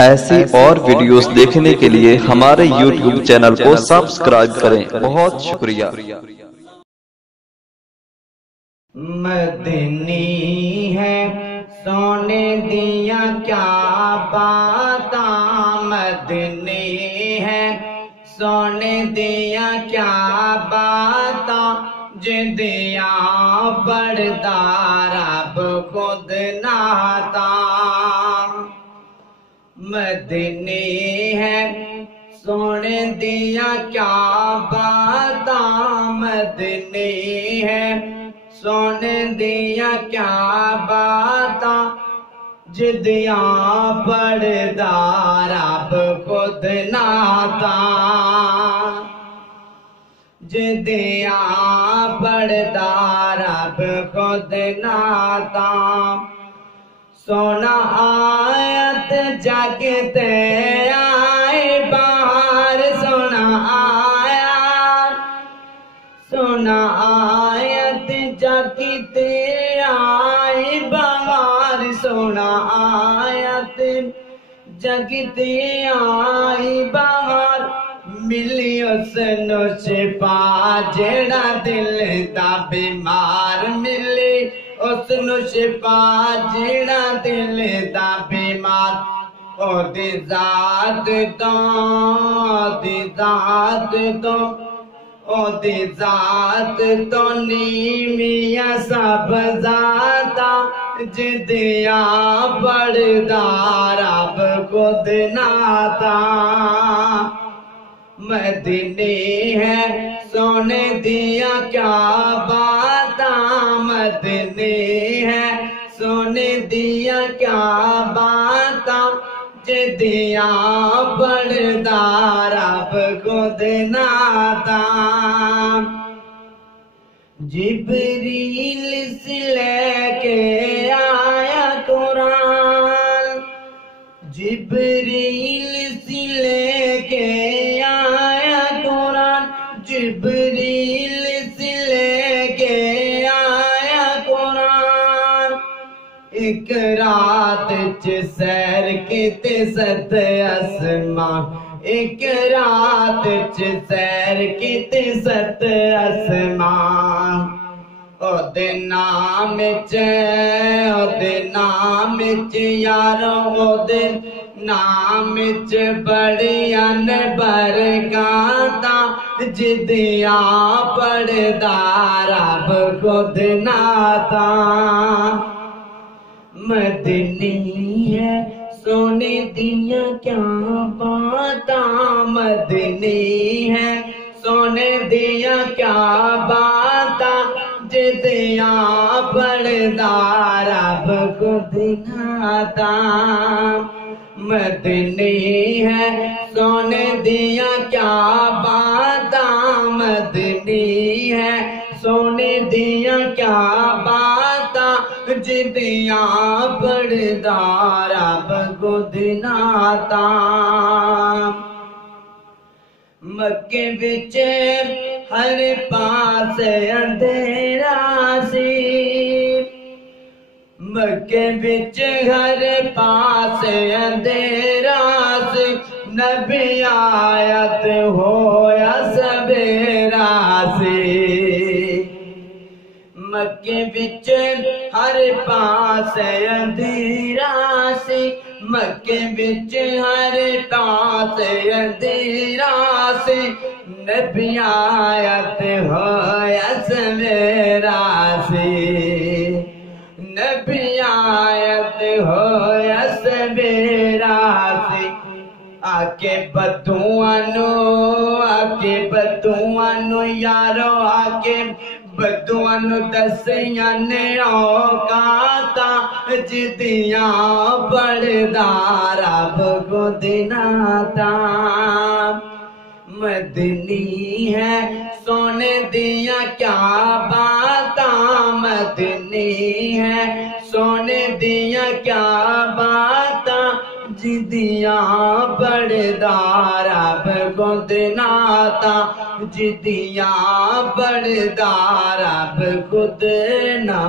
ऐसी और वीडियोस देखने के लिए हमारे YouTube चैनल को सब्सक्राइब करें। बहुत शुक्रिया। मदनी है सोने दिया क्या बाता, मदनी है सोने दिया क्या बाता, जिदिया बड़दार अब खुद नाता। मदनी है सोने दिया क्या बाता, मदनी है सोने दिया क्या बाता, जिदिया बड़दार अब खुद नाता, जिदिया बड़दार अब खुद नाता। सोना आयत जगते आए बाहर, सोना आयत जगते आए बाहर, सोना आयत जगते आए बाहर, मिली उसनू शिफा जेड़ा दिल दा बीमार, मिली उसनू शिफा जेड़ा दिल दा बीमार। ओदी जात तो ओदी जात तो ओदी जात तो नीमिया सब जाता, जिदिया बड़दार अब खुद नाता। मदनी है सोने दिया क्या बाता, मदनी है सोने दिया क्या बाता, जिदिया बड़दार अब खुद नाता। जिब्रील से लेके आया कुरान, जिब्रील से लेके आया कुरान, जिब्रील से लेके आया कुरान। एक रात च सैर कीते सत आसमान, एक रात च सैर कीते सत आसमान। ओदे नाम च यारो, ओदे नाम च बड़ियान बरकाता, जिदिया बड़दार अब खुद नाता। मदनी है सोने दिया क्या बाता, मदनी है सोने दिया क्या बाता, जिदिया बड़दार अब खुद नाता। मदनी है सोने दिया क्या बाता, मदनी है सोने दिया क्या बाता, जिदिया बड़दार अब खुद नाता। मक्के विच हर पास अंधेरा सी, मक्के विच हर पास अंधेरा सी, नबी आयत होया सवेरा सी। मक्के विच हर पास अंधेरा सी, मक्के विच हर पास अंधेरा सी, नबी आयत होया सवेरा सी, नबी आयत होया सवेरा सी। आके बदुआनो यारो, आके बदुआनो दसिया ने औकाता, जिदिया बड़दार अब खुद नाता। मदनी है सोने दिया क्या बाता, मदनी है सोने दिया क्या बाता, जिदिया बड़दार अब खुद नाता, जिदिया बड़दार अब खुद ना।